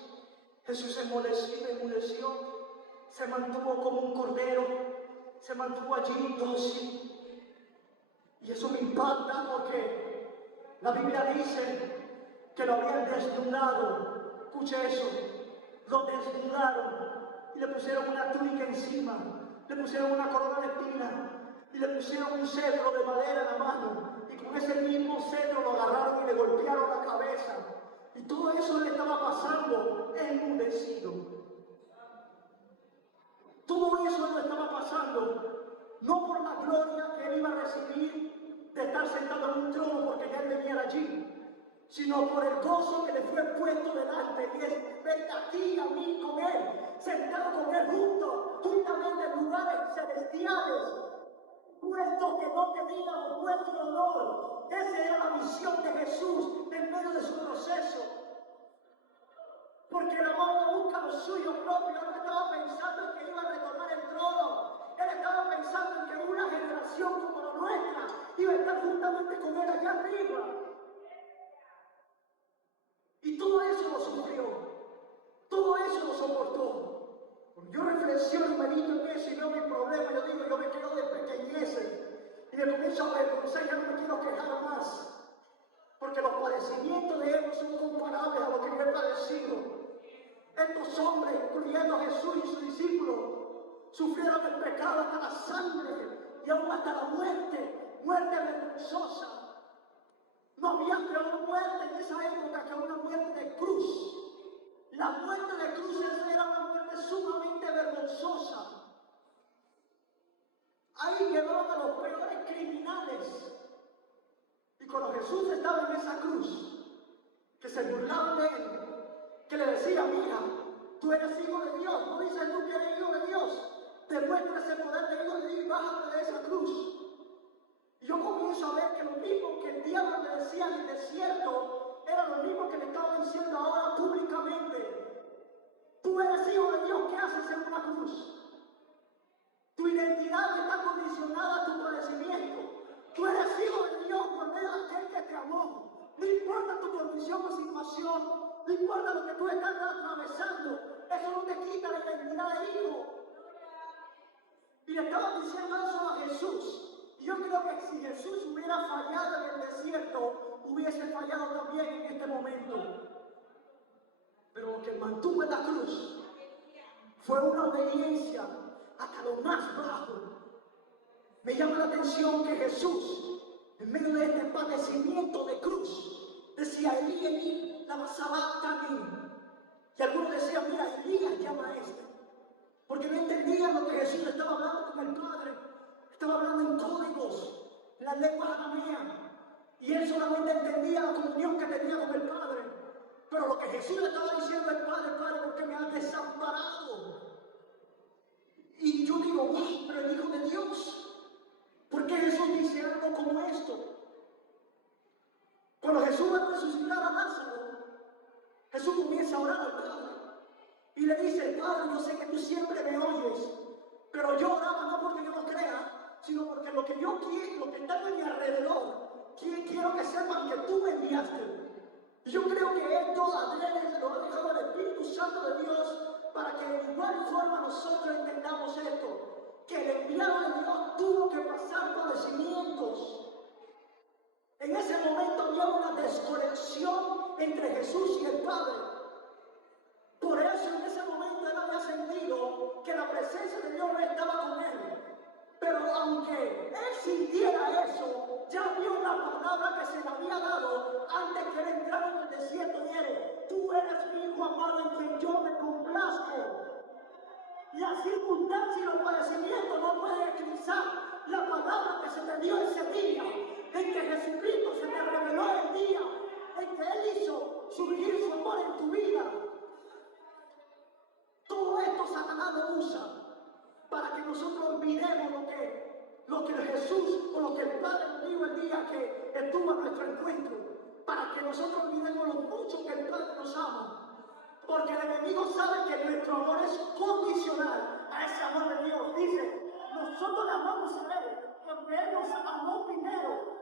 Jesús se enmudeció, se mantuvo como un cordero, se mantuvo allí dócil. Y eso me impacta porque la Biblia dice que lo habían desnudado. Escuche eso. Lo desnudaron y le pusieron una túnica encima, le pusieron una corona de espinas y le pusieron un cetro de madera en la mano. Y con ese mismo cetro lo agarraron y le golpearon la cabeza. Y todo eso le estaba pasando enmudecido. Todo eso le estaba pasando no por la gloria que él iba a recibir de estar sentado en un trono porque ya él venía allí, sino por el gozo que le fue puesto delante, y es ver a ti y a mí con él, sentado con él juntamente en lugares celestiales, puestos que no teníamos nuestro honor. Esa era la misión de Jesús en medio de su proceso. Porque el amor no busca lo suyo propio. Él no estaba pensando en que iba a retomar el trono. Él estaba pensando en que una generación como la nuestra iba a estar juntamente con él allá arriba. Y todo eso lo sufrió. Todo eso lo soportó. Cuando yo reflexiono y medito en eso y veo mi problema, yo digo, yo me quedo de pequeñeces. Y me comienzo a avergonzar, ya no me quiero quejar más. Porque los padecimientos de ellos son comparables a lo que yo he padecido. Estos hombres, incluyendo a Jesús y sus discípulos, sufrieron el pecado hasta la sangre y aún hasta la muerte vergonzosa. No había peor muerte en esa época que una muerte de cruz. La muerte de cruz era una muerte sumamente vergonzosa. Ahí llevaban a los peores criminales. Y cuando Jesús estaba en esa cruz, que se burlaban de él, que le decía, mira, tú eres hijo de Dios, no dices tú que eres hijo de Dios, demuestra ese poder de hijo de Dios y bájate de esa cruz. Y yo comienzo a ver que lo mismo que el diablo le decía en el desierto, era lo mismo que le estaba diciendo ahora públicamente. Tú eres hijo de Dios, ¿qué haces en una cruz? Tu identidad está condicionada a tu padecimiento. Tú eres hijo de Dios por medio de aquel que te amó. No importa tu condición o situación, no importa lo que tú estás atravesando, eso no te quita la identidad de hijo. Y le estaban diciendo eso a Jesús. Y yo creo que si Jesús hubiera fallado en el desierto, hubiese fallado también en este momento. Pero lo que mantuvo en la cruz fue una obediencia hasta lo más bajo. Me llama la atención que Jesús, en medio de este padecimiento de cruz, decía, Elí, Elí, lama sabactani. Y algunos decían, mira, Elías llama a este. Porque no entendían lo que Jesús estaba hablando con el Padre. Estaba hablando en códigos, en la lengua aramea. Y él solamente entendía la comunión que tenía con el Padre. Pero lo que Jesús le estaba diciendo al Padre, Padre, ¿por qué me has desamparado? Y yo digo, esto. Cuando Jesús va a resucitar a Lázaro, Jesús comienza a orar al Padre y le dice: Padre, yo sé que tú siempre me oyes, pero yo oraba no porque yo no crea, sino porque lo que yo quiero, lo que está en mi alrededor, quiero que sepan que tú me enviaste. Y yo creo que esto adrede lo ha dejado el Espíritu Santo de Dios para que de igual forma nosotros entendamos esto, que el enviado de Dios tuvo que pasar padecimientos. En ese momento había una desconexión entre Jesús y el Padre. Por eso en ese momento él había sentido que la presencia de Dios no estaba con él. Pero aunque él sintiera eso, ya había una palabra que se le había dado antes que él entrara en el desierto y era: tú eres mi hijo amado en quien yo me complazco. Las circunstancias y los padecimientos no pueden eclipsar la palabra que se te dio ese día, en que Jesucristo se te reveló el día en que Él hizo surgir su amor en tu vida. Todo esto Satanás lo usa para que nosotros olvidemos lo que Jesús o lo que el Padre nos dijo el día que estuvo a nuestro encuentro, para que nosotros olvidemos lo mucho que el Padre nos ama. Porque el enemigo sabe que nuestro amor es condicional a ese amor de Dios. Dice: nosotros le amamos a Él porque Él nos amó primero.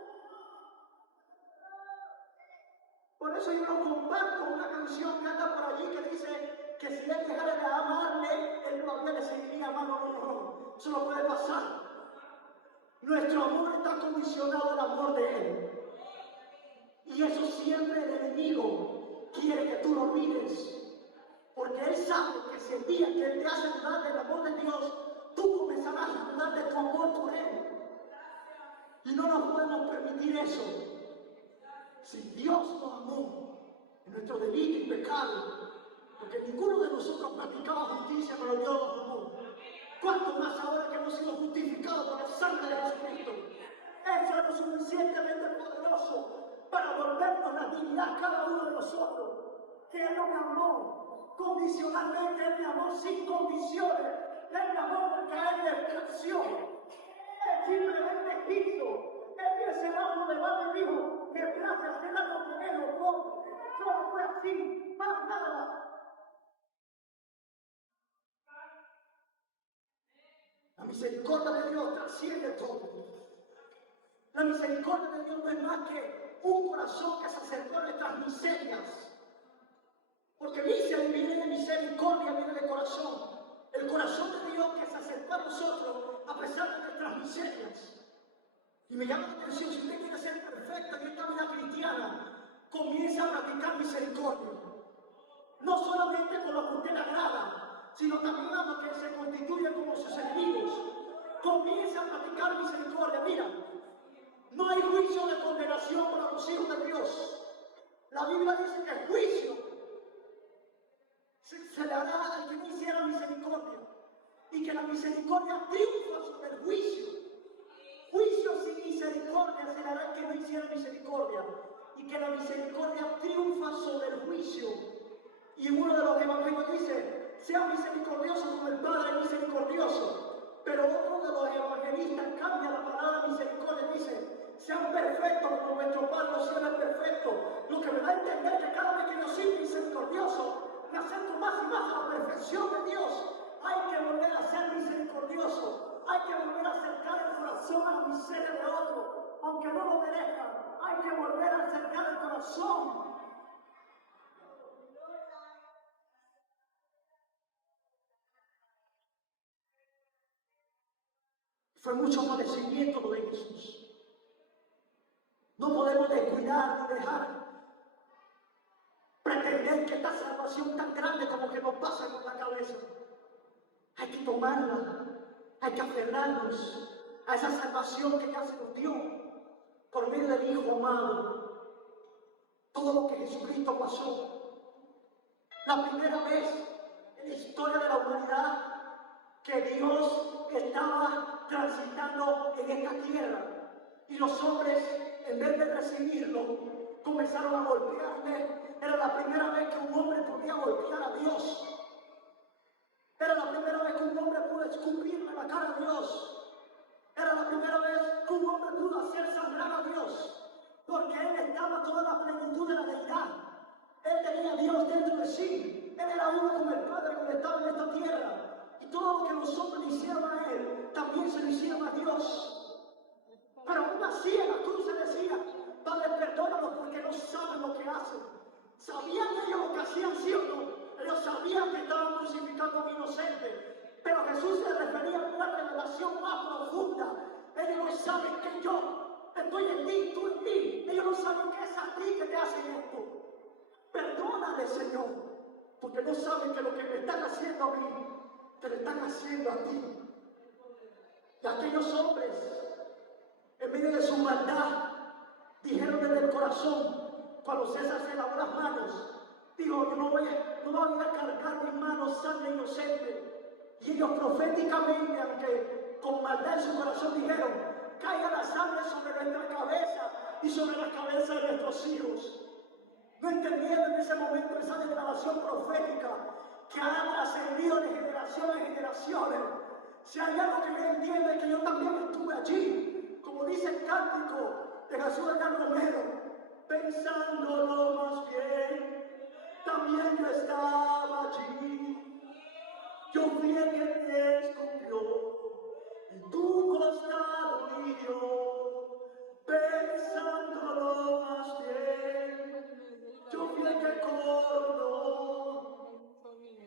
Por eso yo no comparto una canción que anda por allí que dice que si Él dejara de amarle, Él todavía le seguiría amando. No, eso no puede pasar. Nuestro amor está condicionado al amor de Él. Y eso siempre el enemigo quiere que tú lo olvides. Porque Él sabe que si el día que Él te hace dudar del amor de Dios, tú comenzarás a dudar de tu amor por Él. Y no nos podemos permitir eso. Si Dios nos amó en nuestro delito y pecado, porque ninguno de nosotros practicaba justicia, pero Dios nos amó, ¿cuánto más ahora que hemos sido justificados por la sangre de Jesucristo? Eso es lo suficientemente poderoso para volvernos la dignidad cada uno de nosotros. Que Él nos amó condicionalmente, Él me amó sin condiciones. Él me amó porque Él me despreció. Él simplemente quiso. Él vio ese lado de lado y dijo: me place hacer algo con Él o con. Solo fue así, más nada. La misericordia de Dios trasciende todo. La misericordia de Dios no es más que un corazón que se acercó a nuestras miserias. Porque misericordia viene de misericordia, viene de corazón. El corazón de Dios que se acercó a nosotros a pesar de nuestras miserias. Y me llama la atención: si usted quiere ser perfecto en esta vida cristiana, comience a practicar misericordia. No solamente con lo que usted le agrada, sino también a los que se constituyen como sus enemigos. Comience a practicar misericordia. Mira, no hay juicio de condenación para los hijos de Dios. La Biblia dice que el juicio se le hará al que no hiciera misericordia, y que la misericordia triunfa sobre el juicio. Juicio sin misericordia se le hará al que no hiciera misericordia, y que la misericordia triunfa sobre el juicio. Y uno de los evangelios dice: sea misericordioso como el Padre es misericordioso. Pero otro de los evangelistas cambia la palabra misericordia y dice: sean perfectos como vuestro Padre los cielo es perfecto. Lo que me da a entender que cada vez que yo soy misericordioso, me acerco más y más a la perfección de Dios. Hay que volver a ser misericordioso. Hay que volver a acercar el corazón a la miseria de otro, aunque no lo merezcan. Hay que volver a acercar el corazón. Fue mucho padecimiento lo de Jesús. No podemos descuidar ni dejar pretender que esta salvación tan grande como que nos pasa por la cabeza. Hay que tomarla, hay que aferrarnos a esa salvación que ya se nos dio por medio del Hijo amado. Todo lo que Jesucristo pasó. La primera vez en la historia de la humanidad que Dios estaba transitando en esta tierra, y los hombres, en vez de recibirlo, comenzaron a golpearle. Era la primera vez que un hombre podía golpear a Dios. Era la primera vez que un hombre pudo escupirle la cara a Dios. Era la primera vez que un hombre pudo hacer sangrar a Dios, porque él estaba toda la plenitud de la deidad. Él tenía a Dios dentro de sí. Él era uno con el Padre cuando estaba en esta tierra. Y todo lo que los hombres le hicieron a él, también se lo hicieron a Dios. Pero aún así en la cruz se decía: Padre, perdónalos porque no saben lo que hacen. ¿Sabían ellos lo que hacían, sí o no? Ellos sabían que estaban crucificando a un inocente. Pero Jesús se refería a una revelación más profunda. Ellos no saben que yo estoy en ti, tú en mí. Ellos no saben que es a ti que te hacen esto. Perdónale, Señor, porque no saben que lo que me están haciendo a mí, te lo están haciendo a ti. Y aquellos hombres, en medio de su maldad, dijeron desde el corazón, cuando César se lavó las manos, dijo: yo no voy a cargar mis manos sangre inocente. Y ellos proféticamente, aunque con maldad en su corazón, dijeron: caiga la sangre sobre nuestra cabeza y sobre la cabeza de nuestros hijos. No entendiendo en ese momento esa declaración profética que ha trascendido de generación en generaciones. Si hay algo que yo entiendo es que yo también estuve allí, como dice el cántico de Jesús de Romero: pensándolo más bien, también yo estaba allí. Yo fui el que te escogió, en tu costado hirió, pensándolo más bien. Yo fui el que coronó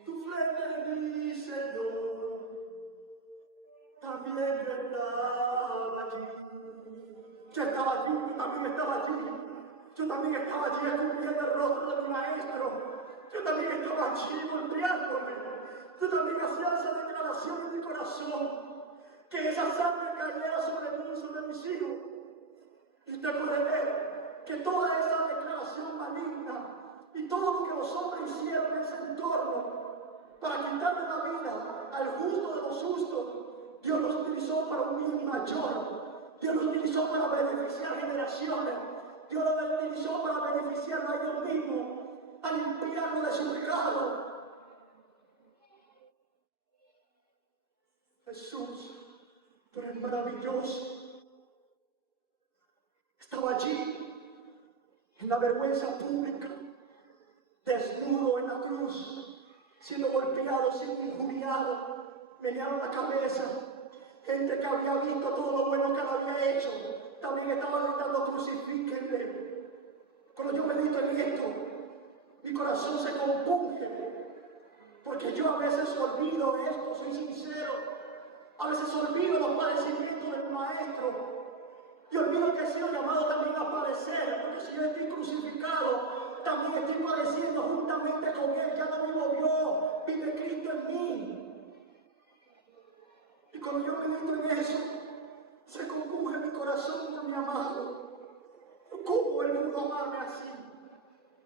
tu frente, mi Señor, también yo estaba allí. Yo estaba allí, yo también estaba allí. Yo también estaba allí escupiendo el rostro de mi maestro. Yo también estaba allí golpeándome. Yo también hacía esa declaración en mi corazón, que esa sangre cayera sobre mí y sobre mis hijos. Y usted puede ver que toda esa declaración maligna y todo lo que los hombres hicieron en ese entorno para quitarle la vida al justo de los justos, Dios los utilizó para un bien mayor. Dios los utilizó para beneficiar generaciones. Dios los utilizó para beneficiar a ellos mismos, a limpiarlos de su pecado. Jesús, tú eres maravilloso. Estaba allí, en la vergüenza pública, desnudo en la cruz, siendo golpeado, siendo injuriado, menearon la cabeza. Gente que había visto todo lo bueno que él había hecho, también estaba gritando: crucifíquenle. Cuando yo medito en esto, mi corazón se compunge, porque yo a veces olvido esto, soy sincero. A veces olvido los padecimientos del Maestro. Y olvido que he sido llamado también a padecer, porque si yo estoy crucificado, también estoy padeciendo juntamente con Él. Ya no vivo yo, vive Cristo en mí. Y cuando yo medito en eso, se compunge mi corazón por mi amado. ¿Cómo Él pudo amarme así?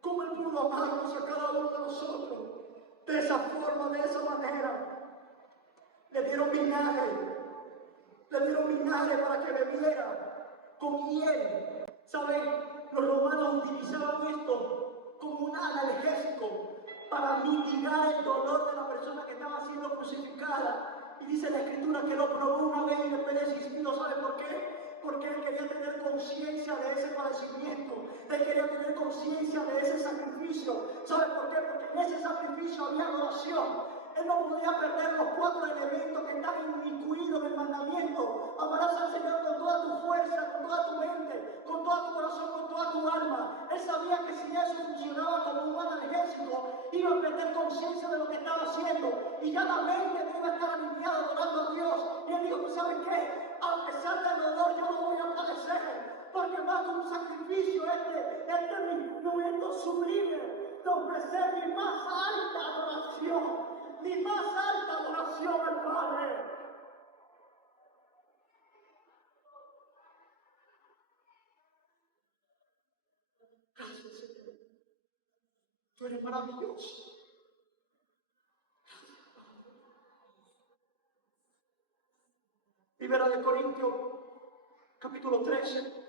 ¿Cómo Él pudo amarnos a cada uno de nosotros? De esa forma, de esa manera. Le dieron vinagre para que bebiera con hiel. ¿Saben? Los romanos utilizaban esto como un analgésico para mitigar el dolor de la persona que estaba siendo crucificada. Y dice la Escritura que lo probó una vez y después desistió. ¿Sabe por qué? Porque él quería tener conciencia de ese padecimiento. Él quería tener conciencia de ese sacrificio. ¿Sabe por qué? Porque en ese sacrificio había adoración. Él no podía perder los 4 elementos que están incluidos en el mandamiento. Amarás al Señor con toda tu fuerza, con toda tu mente, con todo tu corazón, con toda tu alma. Él sabía que si eso funcionaba como un analgésico, iba a perder conciencia de lo que estaba haciendo. Y ya la mente no iba a estar alineada adorando a Dios. Y él dijo: ¿tú sabes qué? A pesar del dolor, yo no voy a padecer. Porque más que un sacrificio, este es mi momento sublime de ofrecer mi más alta adoración. Mi más alta adoración al Padre. Gracias, Señor. Tú eres maravilloso. Primera de Corintios, capítulo 13.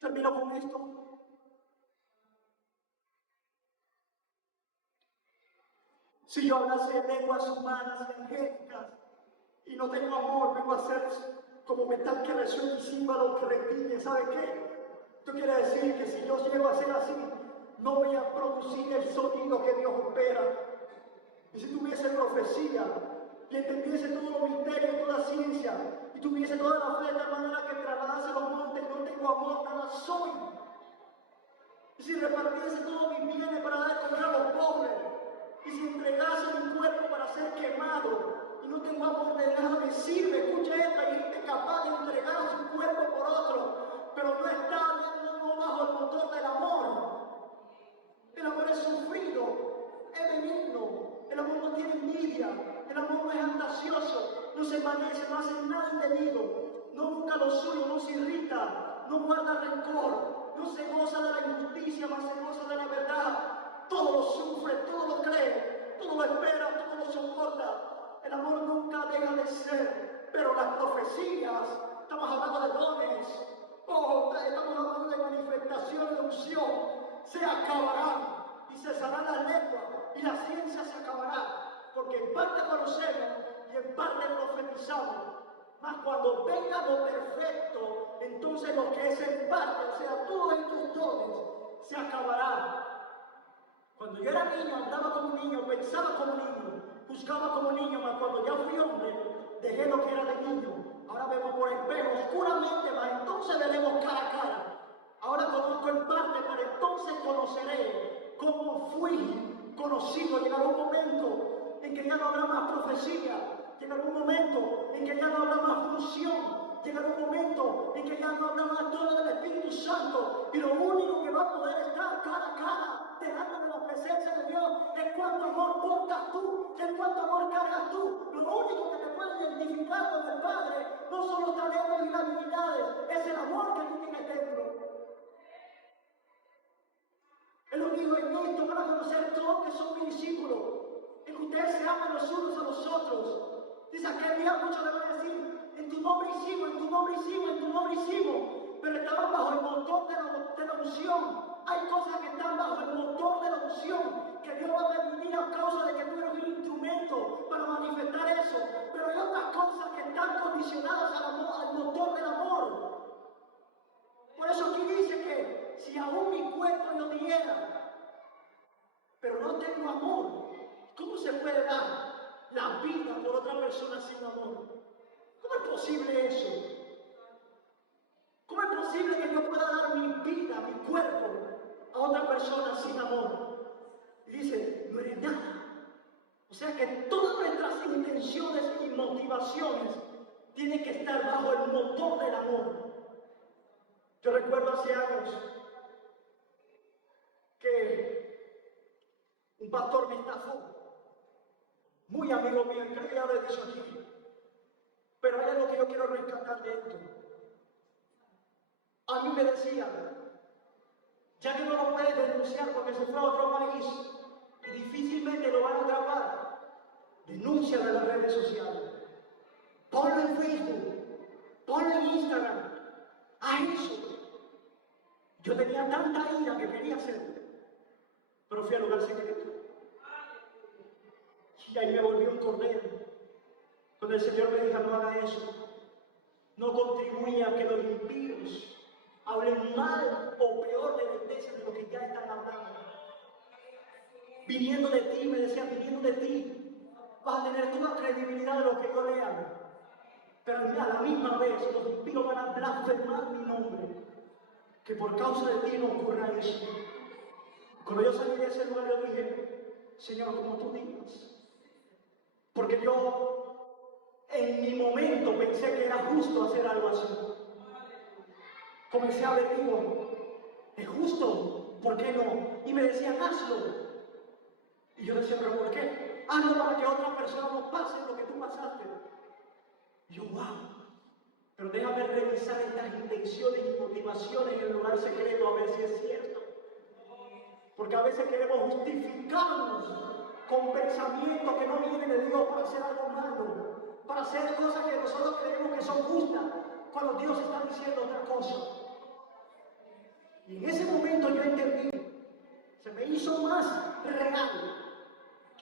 Termino con esto. Si yo hablase en lenguas humanas y angélicas y no tengo amor, vengo a ser como metal que resuena y címbalo que retiñe. ¿Sabe qué? Esto quiere decir que si yo llego a ser así, no voy a producir el sonido que Dios espera. Y si tuviese profecía y entendiese todo lo misterio y toda ciencia y tuviese toda la fe de tal manera que trasladase los montes, no tengo amor, nada soy. Y si repartiese todos mis bienes para dar de comer a los pobres, y si entregase mi cuerpo para ser quemado, y no tengo amor de nada me sirve. Escucha esto, hay gente capaz de entregar su cuerpo por otro, pero no está no bajo el motor del amor. El amor es sufrido, es benigno, el amor no tiene envidia, el amor no es fantasioso, no se envanece, no hace nada indebido, no busca lo suyo, no se irrita, no guarda rencor, no se goza de la injusticia, mas se goza de la verdad. Todo lo sufre, todo lo cree, todo lo espera, todo lo soporta. El amor nunca deja de ser, pero las profecías, estamos hablando de dones, estamos hablando de manifestación de unción, se acabarán y cesarán la lengua y la ciencia se acabará, porque en parte conocemos y en parte profetizamos. Mas cuando venga lo perfecto, entonces lo que es en parte, o sea, todos estos dones, se acabará. Cuando yo era niño, andaba como niño, pensaba como niño, buscaba como niño, mas cuando ya fui hombre, dejé lo que era de niño. Ahora vemos por espejo oscuramente, mas entonces veremos cara a cara. Ahora conozco en parte, pero entonces conoceré cómo fui conocido. Llegará un momento en que ya no habrá más profecía, llegará un momento en que ya no habrá más función, llegará un momento en que ya no habrá más don del Espíritu Santo, y lo único que va a poder estar cara a cara delante de la presencia de Dios es cuánto amor portas tú, es cuánto amor cargas tú. Lo único que te puede identificar con el Padre no son los talentos y las habilidades, es el amor que tú tienes dentro. Él lo dijo: en esto van a conocer todos que son mis discípulos, en que ustedes se aman los unos a los otros. Dice, aquel día muchos le van a decir: en tu nombre hicimos, en tu nombre hicimos, en tu nombre hicimos. Pero estaban bajo el motor de la unción. Hay cosas que están bajo el motor de la unción, que Dios va a permitir a causa de que tú eres un instrumento para manifestar eso. Pero hay otras cosas que están condicionadas al motor del amor. Por eso aquí dice que si aún mi cuerpo yo diera, pero no tengo amor, ¿cómo se puede dar la vida por otra persona sin amor? ¿Cómo es posible eso? ¿Cómo es posible que yo pueda dar mi vida, mi cuerpo, a otra persona sin amor? Y dice, no eres nada. O sea que todas nuestras intenciones y motivaciones tienen que estar bajo el motor del amor. Yo recuerdo hace años que un pastor me estafó, muy amigo mío, creo que ya lo he dicho aquí, pero hay algo que yo quiero rescatar de esto. A mí me decían, ya que no lo puedes denunciar porque se fue a otro país y difícilmente lo van a atrapar, denúncialo en las redes sociales, ponlo en Facebook, ponlo en Instagram, haz eso. Yo tenía tanta ira que quería hacerlo, pero fui al lugar secreto. Y ahí me volví un cordero, donde el Señor me dijo: no haga eso, no contribuya a que los impíos hablen mal o peor de la iglesia de lo que ya están hablando. Viniendo de ti, me decía, viniendo de ti, vas a tener toda credibilidad de lo que yo lea. Pero a la misma vez los impíos van a blasfemar mi nombre. Que por causa de ti no ocurra eso. Cuando yo salí de ese lugar, yo dije: Señor, como tú digas. Porque yo en mi momento pensé que era justo hacer algo así. Comencé a ver, digo, ¿es justo? ¿Por qué no? Y me decían, hazlo. Y yo decía, ¿pero por qué? Hazlo para que otra persona no pase lo que tú pasaste. Y yo, wow. Pero déjame revisar estas intenciones y motivaciones en el lugar secreto a ver si es cierto. Porque a veces queremos justificarnos con pensamientos que no vienen de Dios para hacer algo malo, para hacer cosas que nosotros creemos que son justas, cuando Dios está diciendo otra cosa. Y en ese momento yo entendí, se me hizo más real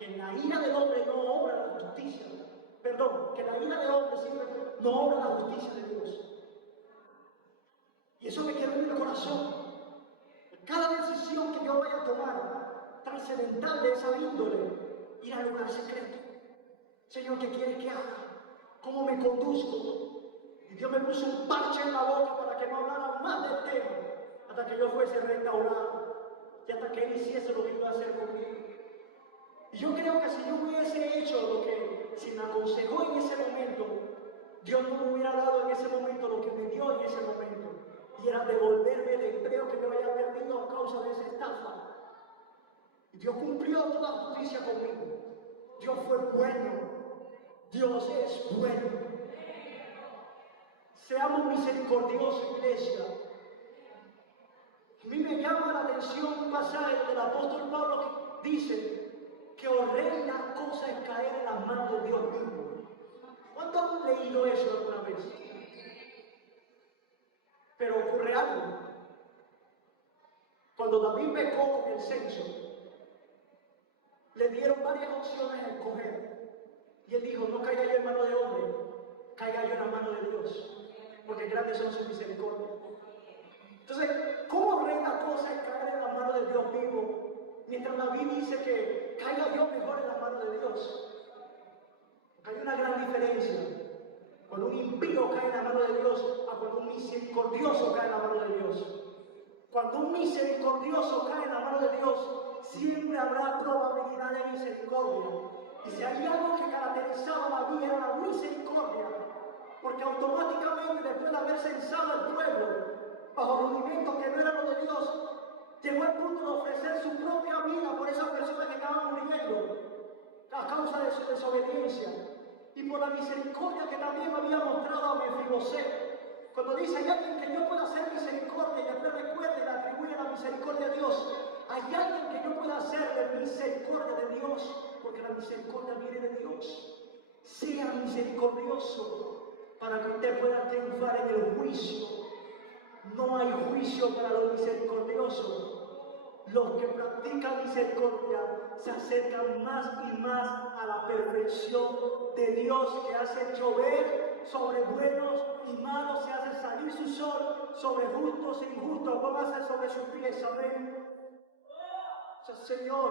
que la ira del hombre no obra la justicia. Perdón, que la ira del hombre siempre no obra la justicia de Dios. Y eso me quedó en el corazón. Cada decisión que yo vaya a tomar, trascendental de esa índole, ir al lugar secreto. Señor, ¿qué quieres que haga? ¿Cómo me conduzco? Y Dios me puso un parche en la boca para que no hablara más del tema, hasta que yo fuese restaurado y hasta que Él hiciese lo que iba a hacer conmigo. Y yo creo que si yo hubiese hecho lo que se me aconsejó en ese momento, Dios no me hubiera dado en ese momento lo que me dio en ese momento. Y era devolverme el empleo que yo había perdido a causa de esa estafa. Y Dios cumplió toda justicia conmigo. Dios fue bueno. Dios es bueno. Seamos misericordiosos, iglesia. A mí me llama la atención un pasaje del apóstol Pablo que dice que horrenda cosa es caer en las manos de Dios mismo. ¿Cuántos han leído eso alguna vez? Pero ocurre algo. Cuando David pecó con el censo, le dieron varias opciones a escoger. Y él dijo, no caiga yo en mano de hombre, caiga yo en la mano de Dios, porque grandes son sus misericordias. Entonces, ¿cómo horrenda cosa es caer en la mano de Dios vivo? Mientras David dice que caiga yo mejor en la mano de Dios. Porque hay una gran diferencia. Cuando un impío cae en la mano de Dios, a cuando un misericordioso cae en la mano de Dios. Cuando un misericordioso cae en la mano de Dios, siempre habrá probabilidad de misericordia. Y si hay algo que caracterizaba a David era la misericordia, porque automáticamente después de haber censado al pueblo, bajo rudimentos que no eran los de Dios, llegó al punto de ofrecer su propia vida por esas personas que estaban muriendo a causa de su desobediencia y por la misericordia que también había mostrado a Mefiboset. Cuando dice, hay alguien que yo pueda hacer misericordia, y después recuerde y le atribuye la misericordia a Dios, hay alguien que yo pueda hacer de misericordia de Dios, porque la misericordia viene de Dios. Sea misericordioso para que usted pueda triunfar en el juicio. No hay juicio para los misericordiosos. Los que practican misericordia se acercan más y más a la perfección de Dios, que hace llover sobre buenos y malos, se hace salir su sol sobre justos e injustos, póngase sobre sus pies, amén. O sea, Señor,